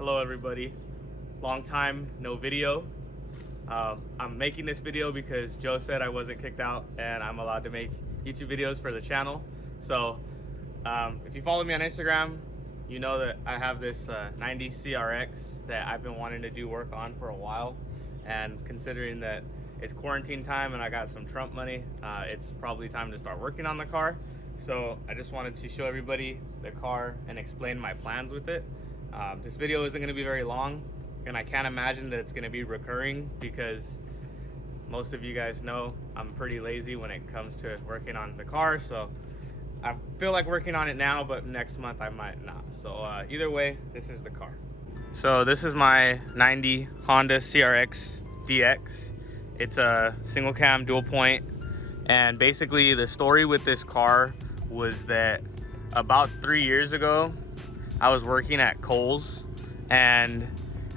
Hello everybody. Long time no video. I'm making this video because Joe said I wasn't kicked out and I'm allowed to make YouTube videos for the channel. So if you follow me on Instagram, you know that I have this 90 CRX that I've been wanting to do work on for a while. And considering that it's quarantine time and I got some Trump money, it's probably time to start working on the car. So I just wanted to show everybody the car and explain my plans with it. This video isn't going to be very long, and I can't imagine that it's going to be recurring because most of you guys know I'm pretty lazy when it comes to working on the car. So I feel like working on it now, but next month I might not. So either way, this is the car. So this is my 90 Honda CRX DX. It's a single cam dual point, and basically the story with this car was that about 3 years ago I was working at Kohl's and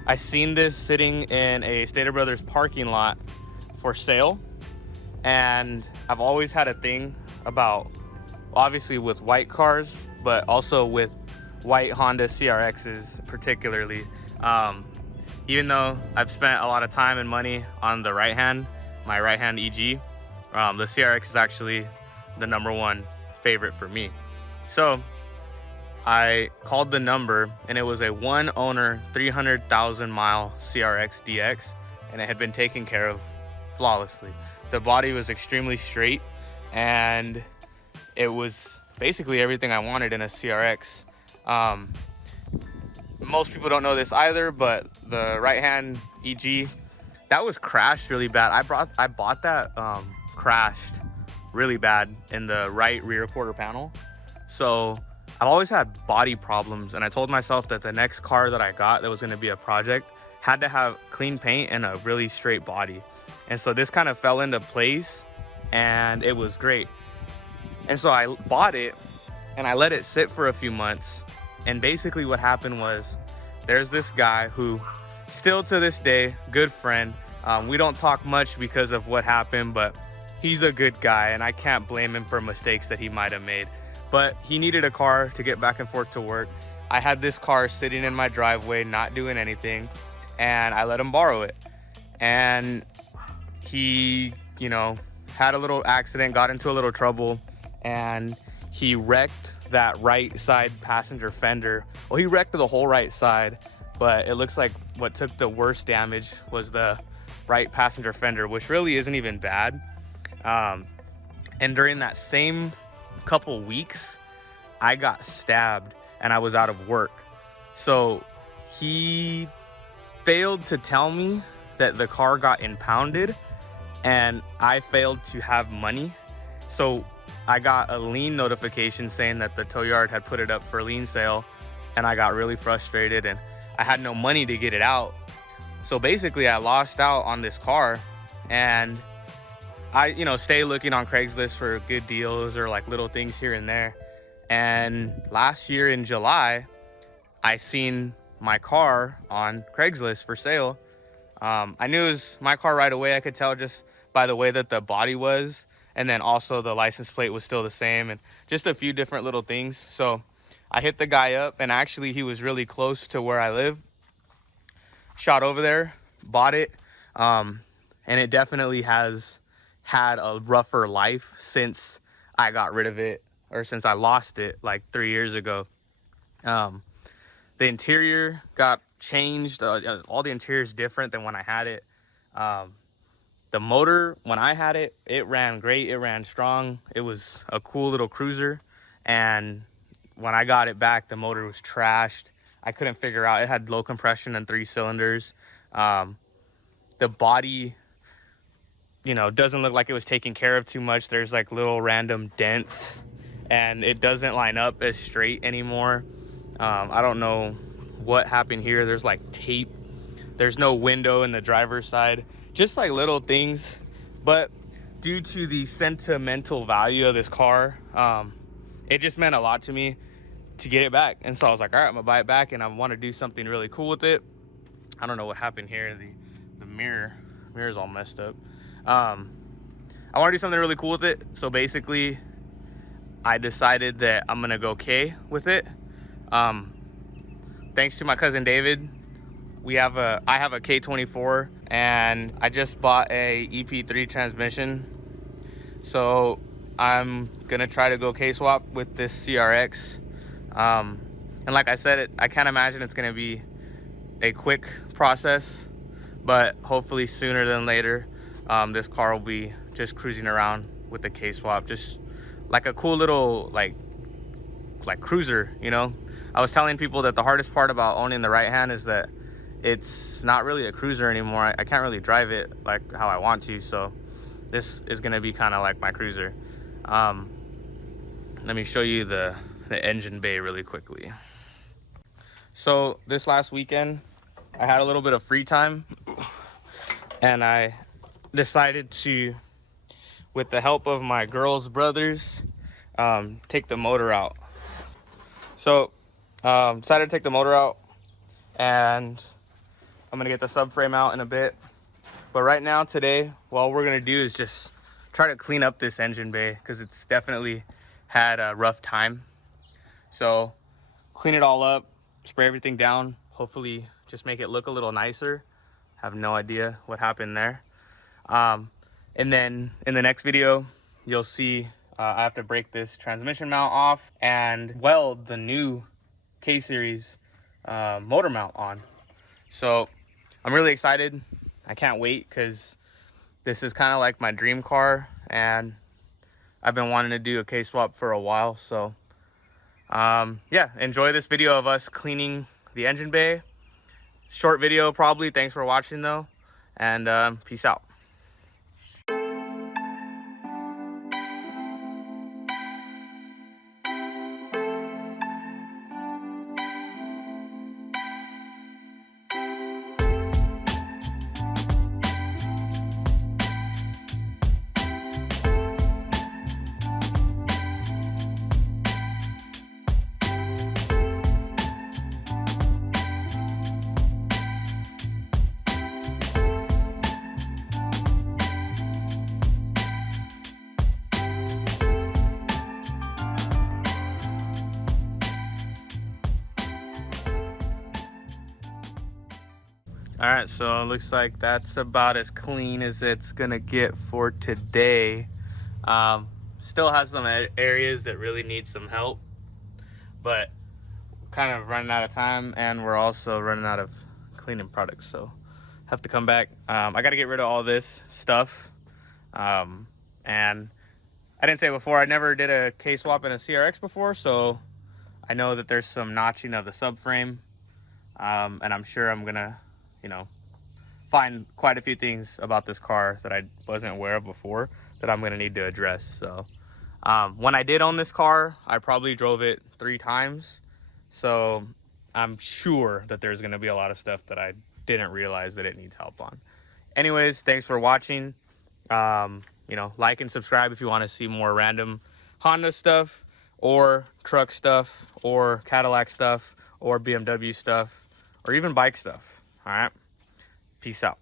I seen this sitting in a Stater Brothers parking lot for sale. And I've always had a thing about, obviously with white cars, but also with white Honda CRXs particularly. Even though I've spent a lot of time and money on the right hand, my right hand EG, the CRX is actually the #1 favorite for me. So I called the number and it was a one owner 300,000 mile CRX DX, and it had been taken care of flawlessly. The body was extremely straight and it was basically everything I wanted in a CRX. Most people don't know this either, but the right hand EG, that was crashed really bad. I bought that crashed really bad in the right rear quarter panel. So I've always had body problems, and I told myself that the next car that I got that was going to be a project had to have clean paint and a really straight body. And so this kind of fell into place and it was great. And so I bought it and I let it sit for a few months. And basically what happened was, there's this guy who still to this day, good friend. We don't talk much because of what happened, but he's a good guy and I can't blame him for mistakes that he might have made. But he needed a car to get back and forth to work. I had this car sitting in my driveway, not doing anything, and I let him borrow it. And he, had a little accident, got into a little trouble, and he wrecked that right side passenger fender. Well, he wrecked the whole right side, but it looks like what took the worst damage was the right passenger fender, which really isn't even bad. And during that same couple weeks, I got stabbed and I was out of work. So he failed to tell me that the car got impounded and I failed to have money. So I got a lien notification saying that the tow yard had put it up for lien sale, and I got really frustrated and I had no money to get it out. So basically I lost out on this car, and I, stay looking on Craigslist for good deals or like little things here and there. And last year in July, I seen my car on Craigslist for sale. I knew it was my car right away. I could tell just by the way that the body was. And then also the license plate was still the same, and just a few different little things. So I hit the guy up, and actually he was really close to where I live. Shot over there, bought it. And it definitely has had a rougher life since I got rid of it, or since I lost it like 3 years ago. The interior got changed. All the interior is different than when I had it. The motor, when I had it, it ran great. It ran strong. It was a cool little cruiser. And when I got it back, the motor was trashed. I couldn't figure out. It had low compression and 3 cylinders. The body, doesn't look like it was taken care of too much. There's like little random dents, and it doesn't line up as straight anymore. I don't know what happened here. There's like tape. There's no window in the driver's side. Just like little things. But due to the sentimental value of this car, it just meant a lot to me to get it back. And so I was like, all right, I'm gonna buy it back, and I want to do something really cool with it. I don't know what happened here. The mirror's all messed up. I want to do something really cool with it. So basically I decided that I'm gonna go K with it. thanks to my cousin David, I have a K24, and I just bought a EP3 transmission. So I'm gonna try to go K-swap with this CRX. And like I said, I can't imagine it's gonna be a quick process, but hopefully sooner than later, this car will be just cruising around with the K-swap, just like a cool little like cruiser, you know. I was telling people that the hardest part about owning the right hand is that it's not really a cruiser anymore. I can't really drive it like how I want to, so this is gonna be kind of like my cruiser. Let me show you the engine bay really quickly. So this last weekend, I had a little bit of free time, and I decided to, with the help of my girl's brothers, take the motor out. So decided to take the motor out, and I'm gonna get the subframe out in a bit. But right now, today, all we're gonna do is just try to clean up this engine bay, because it's definitely had a rough time. So clean it all up, spray everything down, hopefully just make it look a little nicer. Have no idea what happened there. And then in the next video, you'll see I have to break this transmission mount off and weld the new K-Series motor mount on. So I'm really excited. I can't wait, because this is kind of like my dream car, and I've been wanting to do a K-swap for a while. So yeah, enjoy this video of us cleaning the engine bay. Short video probably. Thanks for watching though, and peace out. All right, so it looks like that's about as clean as it's gonna get for today. Still has some areas that really need some help, but kind of running out of time, and we're also running out of cleaning products, so have to come back. I got to get rid of all this stuff, and I didn't say before, I never did a K-swap in a CRX before, so I know that there's some notching of the subframe, and I'm sure I'm gonna, you know, find quite a few things about this car that I wasn't aware of before that I'm gonna need to address. So when I did own this car, I probably drove it 3 times, so I'm sure that there's gonna be a lot of stuff that I didn't realize that it needs help on. Anyways, thanks for watching. You know, like and subscribe if you want to see more random Honda stuff, or truck stuff, or Cadillac stuff, or BMW stuff, or even bike stuff. All right, peace out.